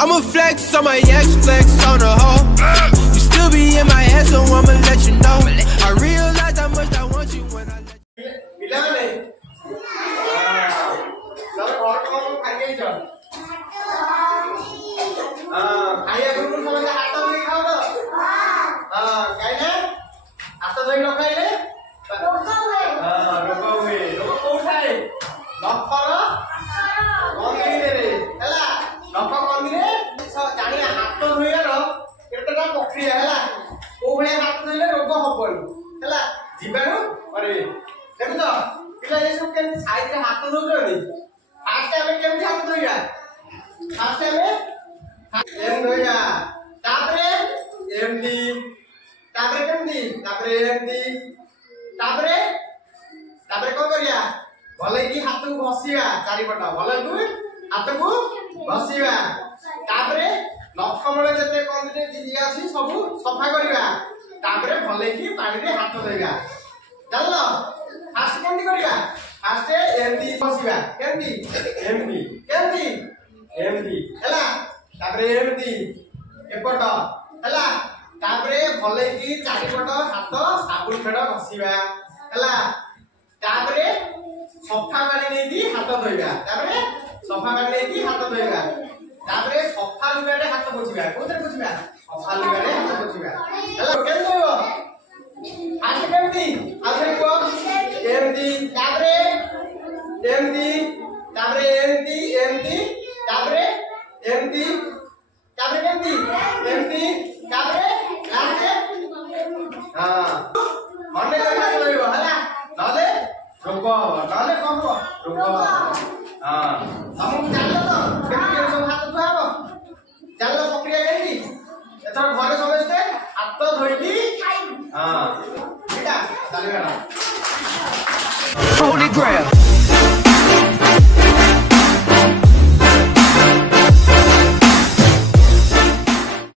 I'ma flex on my ex, flex on the hoe. You still be in my head, so I'ma let you know. I realize how much I want you when I let you. भले की हाथ को घसीवा चारिपट भले को हाथ को घसीवा तापरे नखमूल जते कंदे जिया अछि सब सफा करिवा तापरे भले की पानी रे हाथ धोइबा जानलो फास्ट केंदी करिवा फास्ट एमडी घसीवा केंदी एमडी हला तापरे एमडी एपट हला तापरे भले की चारिपट हाथ साबुन फेड घसीवा हला तापरे सफा पानी नेकी हाथ धोइबा तापरे सफा पानी नेकी हाथ धोइबा तापरे सफा लुगारे हाथ पोछिबा कोथरे पोछिबा सफा लुगारे हाथ पोछिबा हेलो केन देबो आज केमती आधे को एमडी तापरे एमडी तापरे एमडी तापरे एमडी तापरे केमती एमडी तापरे लास्ट हां मने लगा लइबो हला नले रुको नले कहबो रुको हां हम जानलो तो केमती सब हाथ धोआबो जानलो प्रक्रिया केमती एथर घरे समस्ते हाथ धोइली हां एटा चलिबा Holy grail.